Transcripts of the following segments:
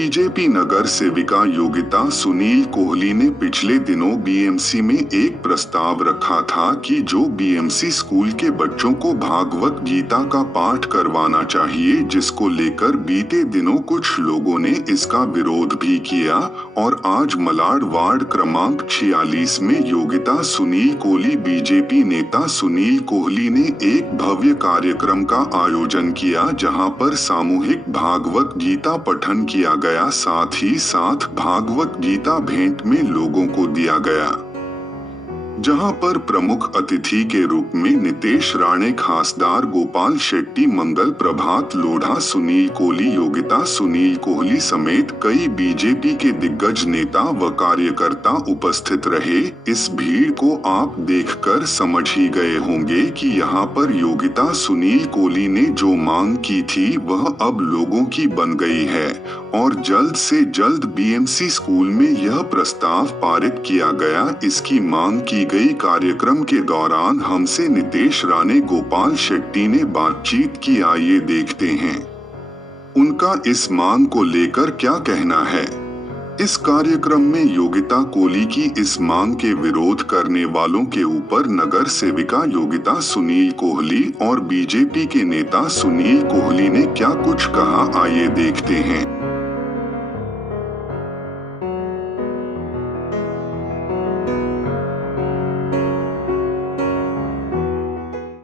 BJP नगर सेविका योगिता सुनील कोहली ने पिछले दिनों बीएमसी में एक प्रस्ताव रखा था कि जो बीएमसी स्कूल के बच्चों को भागवत गीता का पाठ करवाना चाहिए, जिसको लेकर बीते दिनों कुछ लोगों ने इसका विरोध भी किया और आज मलाड वार्ड क्रमांक 46 में योगिता सुनील कोहली बीजेपी नेता सुनील कोहली ने एक भव्य कार्यक्रम का आयोजन किया, जहां पर सामूहिक भागवत गीता पठन किया गया, साथ ही साथ भागवत गीता भेंट में लोगों को दिया गया, जहां पर प्रमुख अतिथि के रूप में नितेश राणे, खासदार गोपाल शेट्टी, मंगल प्रभात लोढ़ा, सुनील कोहली, योगिता सुनील कोहली समेत कई बीजेपी के दिग्गज नेता व कार्यकर्ता उपस्थित रहे। इस भीड़ को आप देखकर समझ ही गए होंगे कि यहां पर योगिता सुनील कोहली ने जो मांग की थी वह अब लोगों की बन गई है और जल्द से जल्द बीएमसी स्कूल में यह प्रस्ताव पारित किया गया। इसकी मांग की गई कार्यक्रम के दौरान हमसे नितेश राणे, गोपाल शेट्टी ने बातचीत की। आइए देखते हैं उनका इस मांग को लेकर क्या कहना है। इस कार्यक्रम में योगिता कोहली की इस मांग के विरोध करने वालों के ऊपर नगर सेविका योगिता सुनील कोहली और बीजेपी के नेता सुनील कोहली ने क्या कुछ कहा, आइए देखते हैं।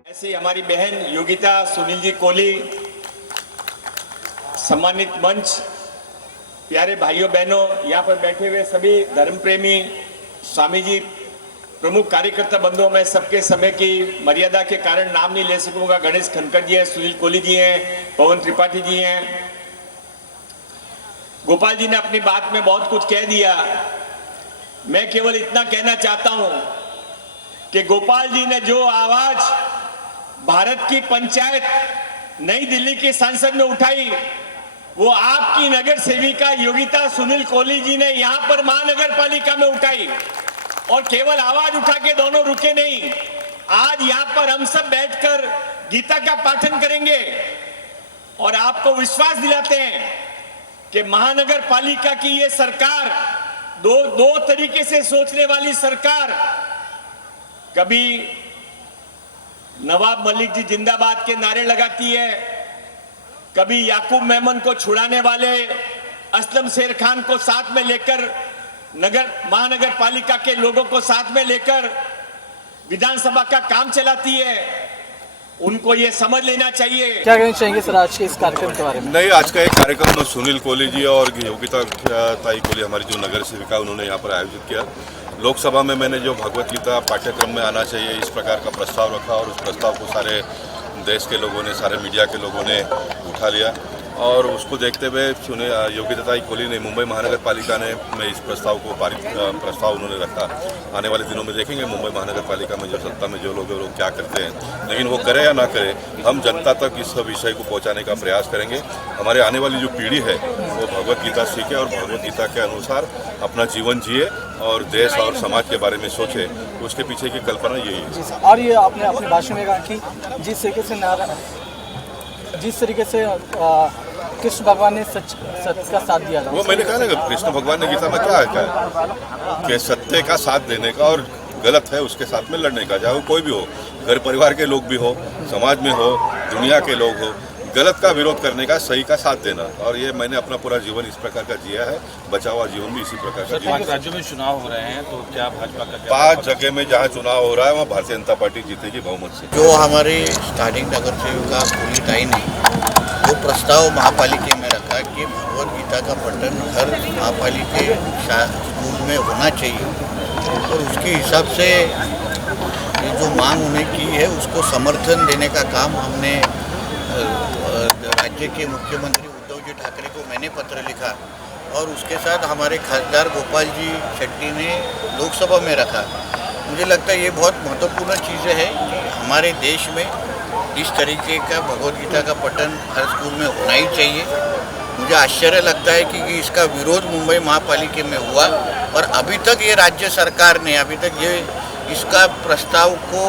ऐसी हमारी बहन योगिता सुनील जी कोहली, सम्मानित मंच, प्यारे भाइयों बहनों, यहाँ पर बैठे हुए सभी धर्म प्रेमी स्वामी जी, प्रमुख कार्यकर्ता बंधुओं, में सबके समय की मर्यादा के कारण नाम नहीं ले सकूंगा। गणेश खनकर जी हैं, सुनील कोहली जी हैं, पवन त्रिपाठी जी हैं, गोपाल जी ने अपनी बात में बहुत कुछ कह दिया। मैं केवल इतना कहना चाहता हूं कि गोपाल जी ने जो आवाज भारत की पंचायत नई दिल्ली के संसद में उठाई, वो आपकी नगर सेविका योगिता सुनील कोहली जी ने यहां पर महानगर पालिका में उठाई। और केवल आवाज उठा के दोनों रुके नहीं, आज यहां पर हम सब बैठकर गीता का पाठन करेंगे और आपको विश्वास दिलाते हैं कि महानगर पालिका की ये सरकार दो तरीके से सोचने वाली सरकार, कभी नवाब मलिक जी जिंदाबाद के नारे लगाती है, कभी याकूब मेमन को छुड़ाने वाले असलम शेर खान को साथ में लेकर महानगर पालिका के लोगों को साथ में लेकर विधानसभा का काम चलाती है। उनको ये समझ लेना चाहिए। क्या कहना चाहेंगे सर आज के इस कार्यक्रम के बारे में? नहीं, आज का एक कार्यक्रम सुनील कोहली जी और योगिता ताई कोहली, हमारी जो नगर सेविका, उन्होंने यहाँ पर आयोजित किया। लोकसभा में मैंने जो भगवत गीता पाठ्यक्रम में आना चाहिए इस प्रकार का प्रस्ताव रखा और उस प्रस्ताव को सारे देश के लोगों ने, सारे मीडिया के लोगों ने उठा लिया और उसको देखते हुए योगिता ताई कोहली ने, मुंबई महानगर पालिका ने में इस प्रस्ताव को प्रस्ताव उन्होंने रखा। आने वाले दिनों में देखेंगे मुंबई महानगर पालिका में जो सत्ता में जो लोग हैं वो क्या करते हैं, लेकिन वो करे या ना करे, हम जनता तक इस विषय को पहुंचाने का प्रयास करेंगे। हमारे आने वाली जो पीढ़ी है वो भगवत गीता सीखे और भगवत गीता के अनुसार अपना जीवन जिए और देश और समाज के बारे में सोचे, उसके पीछे की कल्पना यही है। और ये आपने अपने भाषण में कहा कि जिस तरीके से कृष्ण भगवान ने सत्य का साथ दिया था, वो मैंने कहा ना, कृष्ण भगवान ने गीता में क्या है कि सत्य का साथ देने का और गलत है उसके साथ में लड़ने का, चाहे वो कोई भी हो, घर परिवार के लोग भी हो, समाज में हो, दुनिया के लोग हो, गलत का विरोध करने का, सही का साथ देना। और ये मैंने अपना पूरा जीवन इस प्रकार का जिया है, बचा हुआ जीवन भी इसी प्रकार का। 5 राज्यों में चुनाव हो रहे हैं, तो क्या भाजपा का 5 जगह में जहाँ चुनाव हो रहा है वहाँ भारतीय जनता पार्टी जीतेगी बहुमत से। जो हमारे स्थानीय नगर सेविका कोहली ताई ने वो प्रस्ताव महापालिका में रखा कि भगवत गीता का पठन हर महापालिका स्कूल में होना चाहिए और उसके हिसाब से ये जो मांग उन्हें की है उसको समर्थन देने का काम हमने राज्य के मुख्यमंत्री उद्धव जी ठाकरे को मैंने पत्र लिखा और उसके साथ हमारे खासदार गोपाल जी शेट्टी ने लोकसभा में रखा। मुझे लगता है ये बहुत महत्वपूर्ण चीज़ है कि हमारे देश में इस तरीके का भगवत गीता का पठन हर स्कूल में होना ही चाहिए। मुझे आश्चर्य लगता है कि इसका विरोध मुंबई महापालिका में हुआ और अभी तक ये राज्य सरकार ने अभी तक ये इसका प्रस्ताव को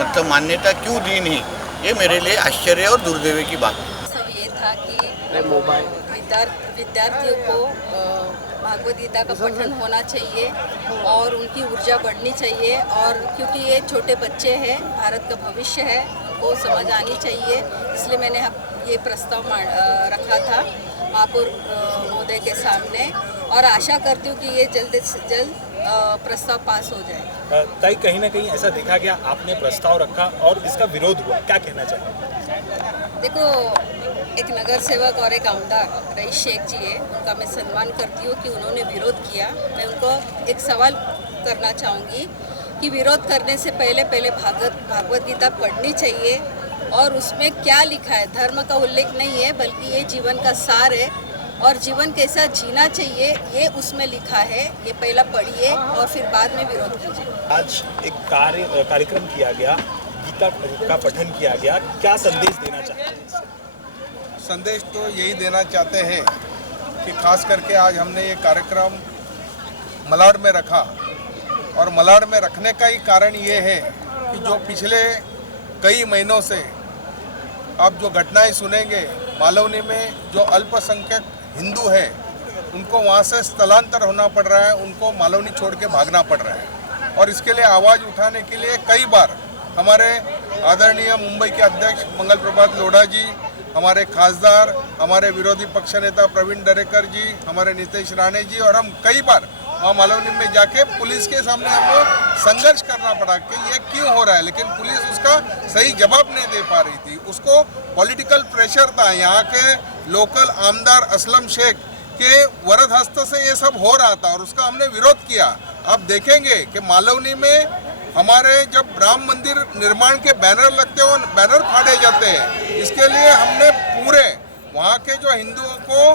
मतलब मान्यता क्यों दी नहीं, ये मेरे लिए आश्चर्य और दुर्दैव की बात है। सब ये था कि विद्यार्थियों को भागवत गीता का पठन होना चाहिए और उनकी ऊर्जा बढ़नी चाहिए, और क्योंकि ये छोटे बच्चे हैं, भारत का भविष्य है, उनको समझ आनी चाहिए, इसलिए मैंने ये प्रस्ताव रखा था महापौर महोदय के सामने, और आशा करती हूँ कि ये जल्द से जल्द प्रस्ताव पास हो जाए। ताई, कहीं ना कहीं ऐसा देखा गया आपने प्रस्ताव रखा और इसका विरोध हुआ, क्या कहना चाहिए? देखो, एक नगर सेवक और एक आमदार रईस शेख जी है, उनका मैं सम्मान करती हूँ कि उन्होंने विरोध किया। मैं उनको एक सवाल करना चाहूँगी कि विरोध करने से पहले भागवत गीता पढ़नी चाहिए, और उसमें क्या लिखा है, धर्म का उल्लेख नहीं है बल्कि ये जीवन का सार है, और जीवन कैसा जीना चाहिए ये उसमें लिखा है। ये पहला पढ़िए और फिर बाद में विरोध कीजिए। आज एक कार्यक्रम किया गया, गीता का पठन किया गया, क्या संदेश देना चाहते हैं? संदेश तो यही देना चाहते हैं कि खास करके आज हमने ये कार्यक्रम मलाड में रखा, और मलाड में रखने का ही कारण ये है कि जो पिछले कई महीनों से आप जो घटनाएं सुनेंगे, मालवनी में जो अल्पसंख्यक हिंदू है उनको वहाँ से स्थलांतर होना पड़ रहा है, उनको मालवनी छोड़ के भागना पड़ रहा है, और इसके लिए आवाज़ उठाने के लिए कई बार हमारे आदरणीय मुंबई के अध्यक्ष मंगल प्रभात लोढ़ा जी, हमारे खासदार, हमारे विरोधी पक्ष नेता प्रवीण दरेकर जी, हमारे नीतीश राणे जी, और हम कई बार वहाँ मालवनी में जाके पुलिस के सामने हमको संघर्ष करना पड़ा कि ये क्यों हो रहा है, लेकिन पुलिस उसका सही जवाब नहीं दे पा रही थी। उसको पॉलिटिकल प्रेशर था, यहाँ के लोकल आमदार असलम शेख के वरद हस्त से ये सब हो रहा था, और उसका हमने विरोध किया। आप देखेंगे कि मालवनी में हमारे जब राम मंदिर निर्माण के बैनर लगते हैं, बैनर फाड़े जाते हैं। इसके लिए हमने पूरे वहाँ के जो हिंदुओं को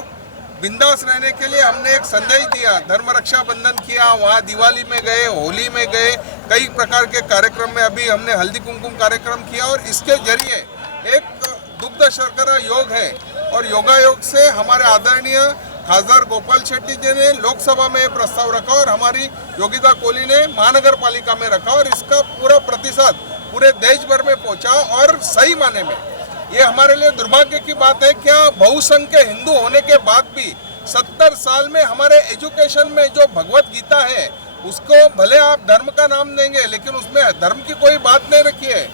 बिंदास रहने के लिए हमने एक संदेश दिया, धर्म रक्षा बंधन किया, वहाँ दिवाली में गए, होली में गए, कई प्रकार के कार्यक्रम में अभी हमने हल्दी कुमकुम कार्यक्रम किया, और इसके जरिए एक दुग्ध शर्करा योग है, और योगायोग से हमारे आदरणीय खासदार गोपाल शेट्टी जी ने लोकसभा में प्रस्ताव रखा, और हमारी योगिता कोहली ने महानगर पालिका में रखा, और इसका पूरा प्रतिशत पूरे देश भर में पहुंचा। और सही माने में ये हमारे लिए दुर्भाग्य की बात है, क्या बहुसंख्य हिंदू होने के बाद भी 70 साल में हमारे एजुकेशन में जो भगवत गीता है उसको भले आप धर्म का नाम देंगे, लेकिन उसमें धर्म की कोई बात नहीं रखी है।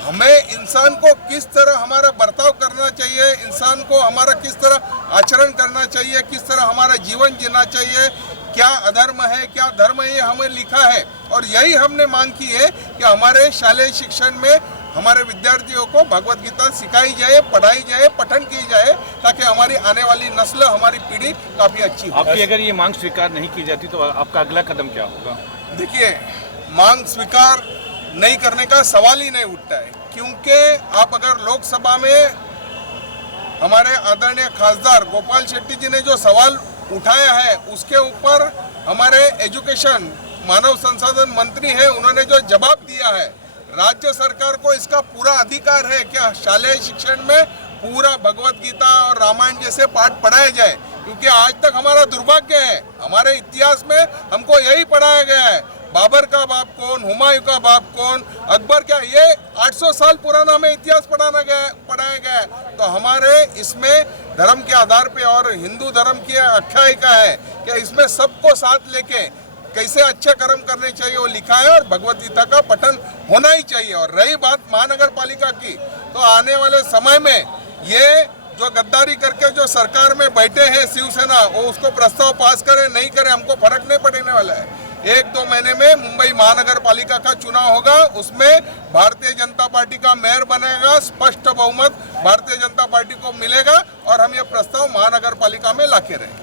हमें इंसान को किस तरह हमारा बर्ताव करना चाहिए, इंसान को हमारा किस तरह आचरण करना चाहिए, किस तरह हमारा जीवन जीना चाहिए, क्या अधर्म है क्या धर्म है, ये हमें लिखा है। और यही हमने मांग की है कि हमारे शालेय शिक्षण में हमारे विद्यार्थियों को भगवत गीता सिखाई जाए, पढ़ाई जाए, पठन की जाए, ताकि हमारी आने वाली नस्ल, हमारी पीढ़ी काफ़ी अच्छी हो। आपकी अगर ये मांग स्वीकार नहीं की जाती तो आपका अगला कदम क्या होगा? देखिए, मांग स्वीकार नहीं करने का सवाल ही नहीं उठता है, क्योंकि आप अगर लोकसभा में हमारे आदरणीय खासदार गोपाल शेट्टी जी ने जो सवाल उठाया है उसके ऊपर हमारे एजुकेशन मानव संसाधन मंत्री है, उन्होंने जो जवाब दिया है, राज्य सरकार को इसका पूरा अधिकार है कि शालेय शिक्षण में पूरा भगवत गीता और रामायण जैसे पाठ पढ़ाए जाए, क्योंकि आज तक हमारा दुर्भाग्य है, हमारे इतिहास में हमको यही पढ़ाया गया है, बाबर का बाप कौन, हुमायूं का बाप कौन, अकबर क्या, ये 800 साल पुराना हमें इतिहास पढ़ाया गया है। तो हमारे इसमें धर्म के आधार पे और हिंदू धर्म की आख्यायिका है कि इसमें सबको साथ लेके कैसे अच्छे कर्म करने चाहिए वो लिखा है, और भगवत गीता का पठन होना ही चाहिए। और रही बात महानगर पालिका की, तो आने वाले समय में ये जो गद्दारी करके जो सरकार में बैठे हैं शिवसेना, वो उसको प्रस्ताव पास करे नहीं करे हमको फर्क नहीं पड़ने वाला है। 1-2 महीने में मुंबई महानगर पालिका का चुनाव होगा, उसमें भारतीय जनता पार्टी का मेयर बनेगा, स्पष्ट बहुमत भारतीय जनता पार्टी को मिलेगा, और हम ये प्रस्ताव महानगर पालिका में लाके रहेंगे।